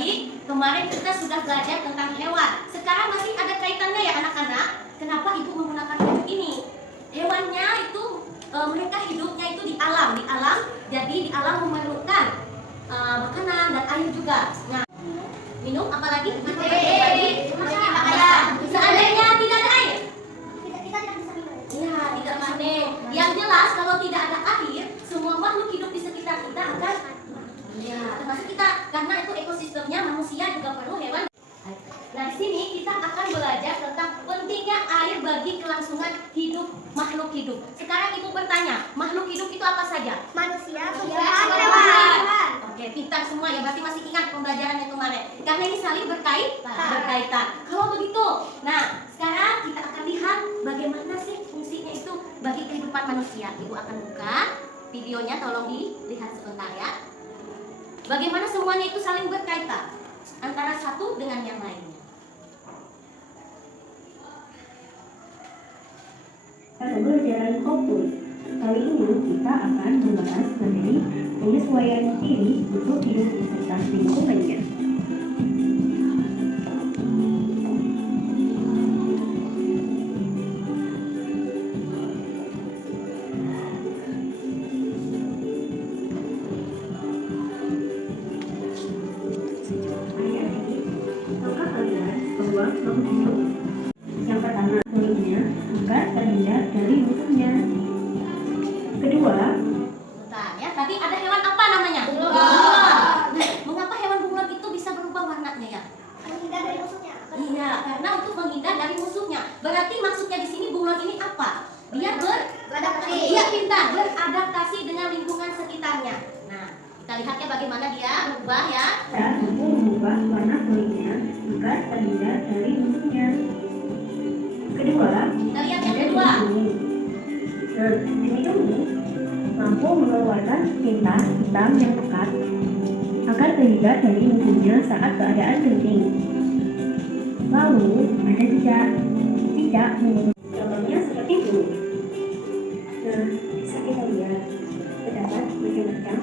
Baik, kemarin kita sudah belajar tentang hewan. Sekarang masih ada kaitannya ya anak-anak. Kenapa ibu menggunakan baju ini? Hewannya itu mereka hidupnya itu di alam. Jadi di alam memerlukan makanan dan air juga. Nah, minum apalagi? Air. Seandainya tidak ada air, kita tidak bisa minum. Ya, tidak panen. Yang jelas kalau tidak ada air, semua makhluk hidup di sekitar kita akan termasuk kita, karena itu ekosistemnya manusia juga perlu hewan. Nah, di sini kita akan belajar tentang pentingnya air bagi kelangsungan hidup makhluk hidup. Sekarang ibu bertanya, makhluk hidup itu apa saja? Manusia, hewan. Oke, pintar semua ya, berarti masih ingat pembelajarannya kemarin. Karena ini saling berkaitan. Kalau begitu, nah sekarang kita akan lihat bagaimana sih fungsinya itu bagi kehidupan manusia. Ibu akan buka videonya, tolong dilihat sebentar ya. Bagaimana semuanya itu saling berkaitan antara satu dengan yang lainnya. Pembelajaran Kopus. Kali ini kita akan membahas mengenai penyesuaian diri untuk hidup di sekitar lingkungannya. Yang pertama, kulitnya agar terhindar dari musuhnya. Kedua, Bentar ya, tadi ada hewan apa namanya? Bunglon. Nah, mengapa hewan bunglon itu bisa berubah warnanya ya? menghindar dari musuhnya. Iya, karena untuk menghindar dari musuhnya. Berarti maksudnya di sini bunglon ini apa? Dia pintar beradaptasi dengan lingkungan sekitarnya. Nah, kita lihat ya bagaimana dia berubah ya. mampu mengubah warna kulitnya agar terhindar dari musuhnya. Kedua, Kita lihat yang kedua. cumi ini mampu mengeluarkan tinta hitam yang pekat agar terhindar dari musuhnya saat keadaan genting. Lalu ada cicak menurut contohnya seperti burung. Nah, bisa kita lihat terdapat macam-macam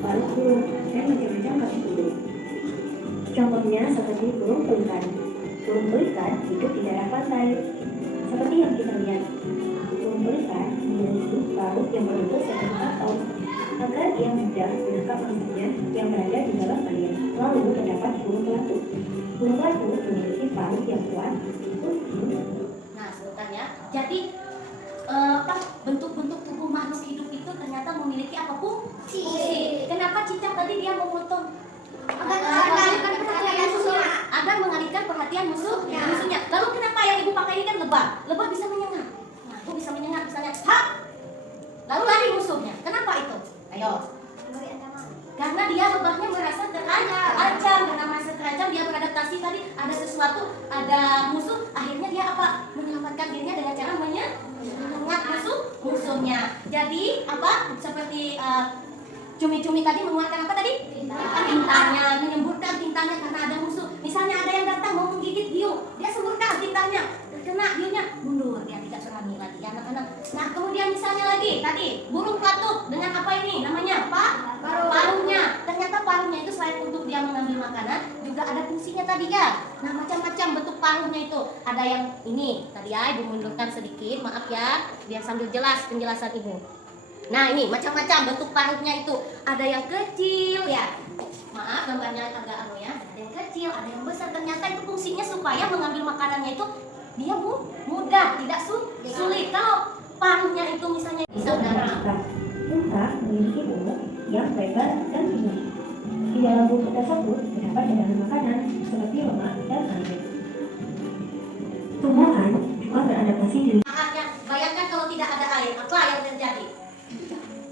paruh burung dan macam-macam kaki burung. Contohnya seperti burung pelikan. Burung pelikan hidup di daerah pantai. Seperti yang kita lihat, burung pelikan memiliki paruh yang berbentuk seperti kapal agar dia mudah menangkap musuhnya yang berada di dalam air. Lalu terdapat burung pelatu. Burung pelatu memiliki paruh yang kuat. Nah, sebentar ya. Jadi bentuk-bentuk tubuh makhluk hidup itu ternyata memiliki apa fungsi. Kenapa cicak tadi dia memotong? Agar mengalihkan perhatian musuhnya. Lalu kenapa yang ibu pakai ini kan lebah? Lebah bisa menyengat. Nah, itu bisa menyengat misalnya. Hap! Lalu lari musuhnya. Kenapa itu? Ayo. Karena dia lebahnya merasa terancam. Karena merasa terancam dia beradaptasi tadi ada sesuatu, ada musuh. Akhirnya dia apa? Menyelamatkan dirinya dengan cara menyengat musuhnya. Jadi apa? Seperti cumi-cumi tadi mengeluarkan apa tadi? Tintanya, menyemburkan tintanya karena ada musuh. Misalnya ada yang datang mau menggigit hiu, dia semburkan tintanya, terkena hiunya, mundur, dia tidak berani lagi ya anak-anak. Nah, kemudian misalnya lagi tadi burung pelatuk dengan apa ini namanya? Paruhnya. Ternyata paruhnya itu selain untuk dia mengambil makanan, juga ada fungsinya tadi ya. Nah, macam-macam bentuk paruhnya itu. Ada yang ini tadi ya, ibu mundurkan sedikit, maaf ya, biar sambil jelas penjelasan ibu. Nah, ini macam-macam bentuk paruhnya itu. Ada yang kecil ya. Maaf gambarnya agak ya. Ada yang kecil, ada yang besar. Ternyata itu fungsinya supaya mengambil makanannya itu dia mudah, tidak sulit. Kalau paruhnya itu misalnya saudara. Unta memiliki bulu yang lebar dan tinggi. Di dalam bulu tersebut terdapat cadangan makanan seperti lemak dan air. Tumbuhan juga beradaptasi di Saatnya, bayangkan kalau tidak ada air, apa yang terjadi?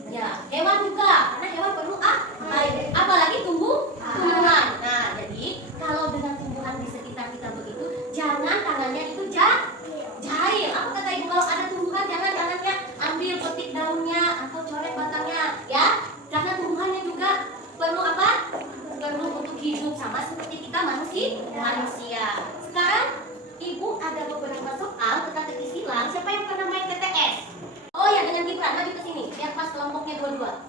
Ya, hewan juga, karena hewan perlu air. Apalagi tumbuhan. Nah, jadi kalau dengan tumbuhan di sekitar kita begitu, jangan tangannya itu jahil. Apa kata ibu, kalau ada tumbuhan jangan tangannya ambil petik daunnya atau coret batangnya, ya. Karena tumbuhannya juga perlu apa? Perlu untuk hidup sama seperti kita manusia. Sekarang ibu ada beberapa soal tentang silang. Siapa yang pernah main TTS? Oh ya, dengan Gibran, maju ke sini biar pas kelompoknya dua-dua.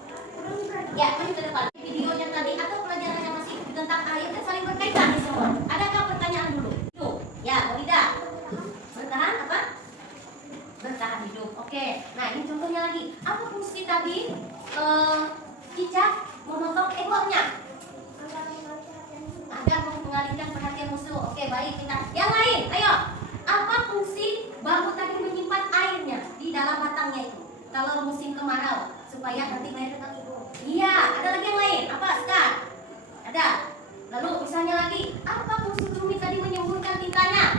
Ya, maju ke depan. Videonya tadi atau pelajarannya masih tentang air dan saling baik kita. Yang lain, ayo. Apa fungsi bambu tadi menyimpan airnya di dalam batangnya itu? Kalau musim kemarau, supaya nanti air tetap hidup. Iya, ada lagi yang lain. Apa, Sekar? Ada. Lalu misalnya lagi, apa fungsi cumi tadi menyemburkan tintanya?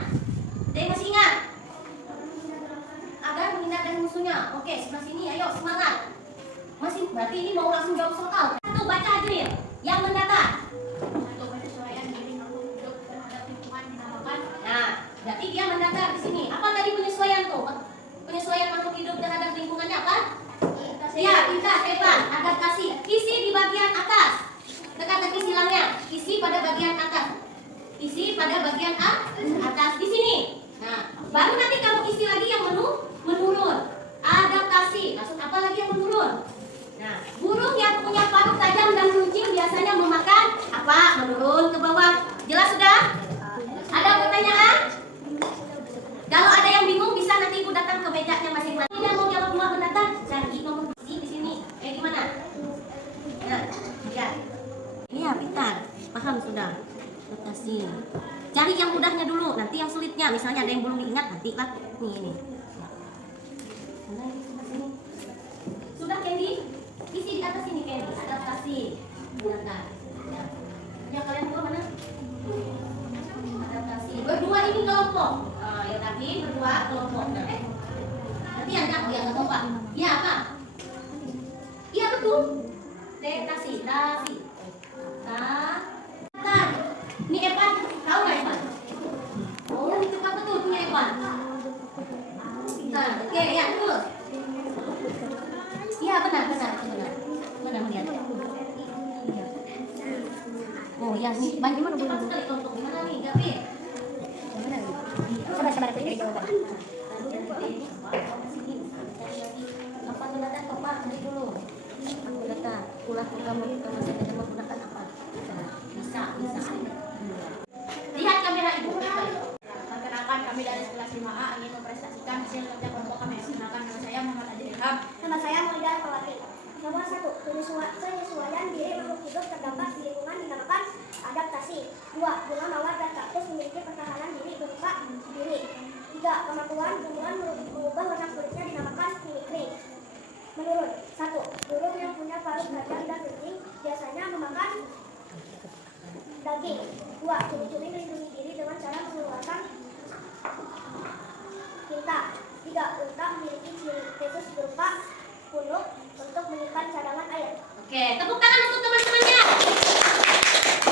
Ada yang masih ingat? Agar menghindar dari musuhnya. Oke, sebelah sini, ayo semangat. Masih, berarti ini mau langsung jawab soal. Satu, baca Adril. Yang mendatar. Nah, berarti dia mendatar di sini. Apa tadi penyesuaian tuh? Penyesuaian makhluk hidup terhadap lingkungannya apa? Ya, pintas, hebat, adaptasi. Isi di bagian atas. Teka-teki silangnya. Isi pada bagian atas. Isi pada bagian atas di sini. Nah, baru nanti kamu isi lagi yang menurun. Adaptasi. Maksud apa lagi yang menurun? Nah, burung yang punya paruh tajam dan runcing biasanya memakan apa? Menurun ke bawah. Jelas sudah? Ada pertanyaan? Kalau ada yang bingung bisa nanti ibu datang ke mejanya masing-masing. Tidak mau jawab dua mendatar, cari nomor di sini. Gimana? Nah, ya. Ini ya pintar. Paham sudah? Notasi. Cari yang mudahnya dulu, nanti yang sulitnya. Misalnya ada yang belum diingat nanti lah. Nih. Sudah Candy? Isi di atas ini Candy. Adaptasi. Mendatar. Ya kalian dua mana? Adaptasi. Berdua ini kelompok. Ya tadi berdua kelompok. Nanti yang nggak kompak. Iya apa? Iya betul. Adaptasi. Nah, ini Evan. Tahu nggak Evan? Oh, ini cepat betul punya Evan. Nah, oke ya betul. Iya benar. Benar melihat. Oh ya, nih bagaimana cepat sekali kelompok gimana nih, Gavin? Sabar dari jawaban. Apa mendatar Pak? Dari dulu. Mendatar. Ulah kamu masih bisa menggunakan apa? Bisa. Lihat kamera ibu. Perkenalkan, kami dari kelas 5A ingin mempresentasikan hasil kerja kelompok kami. Perkenalkan, nama saya Muhammad Adil Ilham. Nama saya Maulida Kawati. Nomor 1. Penyesuaian diri makhluk hidup terdampak di lingkungan dinamakan adaptasi. 2. Bunga mawar dan kaktus memiliki pertahanan diri berupa diri. 3. Kemampuan tumbuhan mengubah warna kulitnya dinamakan mimikri. Menurut 1. Burung yang punya paruh tajam dan runcing biasanya memakan daging. 2. Cumi-cumi melindungi diri dengan cara mengeluarkan tinta. 3. Unta memiliki ciri khusus berupa punuk untuk menyimpan cadangan air. Oke, tepuk tangan untuk teman-temannya.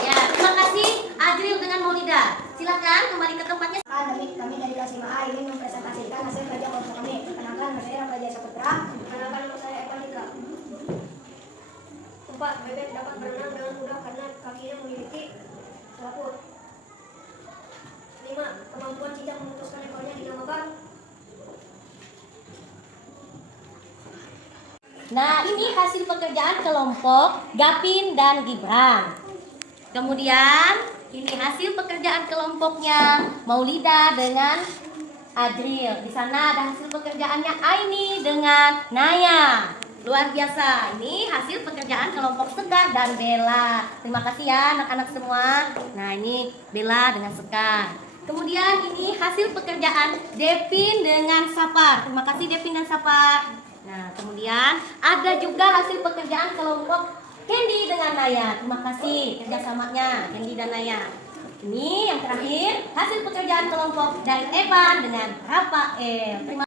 Ya, terima kasih Adril dengan Maulida. Silakan kembali ke tempatnya. Kami dari kelas 5A ingin mempresentasikan hasil kerja kelompok kami. Perkenalkan, nama saya Raja Saputra. Perkenalkan, nama saya Eka Dika. 4. Bebek dapat berenang dengan mudah karena kakinya memiliki selaput. 5. Kemampuan cicak memutuskan ekornya dinamakan. Nah, ini hasil pekerjaan kelompok Gavin dan Gibran. Kemudian, ini hasil pekerjaan kelompoknya Maulida dengan Adril. Di sana ada hasil pekerjaannya Aini dengan Naya. Luar biasa. Ini hasil pekerjaan kelompok Sekar dan Bella. Terima kasih ya anak-anak semua. Nah, ini Bella dengan Sekar. Kemudian ini hasil pekerjaan Devin dengan Sapar. Terima kasih Devin dan Sapar. Nah, kemudian ada juga hasil pekerjaan kelompok Candy dengan Naya. Terima kasih kerjasamanya Candy dan Naya. Ini yang terakhir hasil pekerjaan kelompok dari Evan dengan Rafael. Terima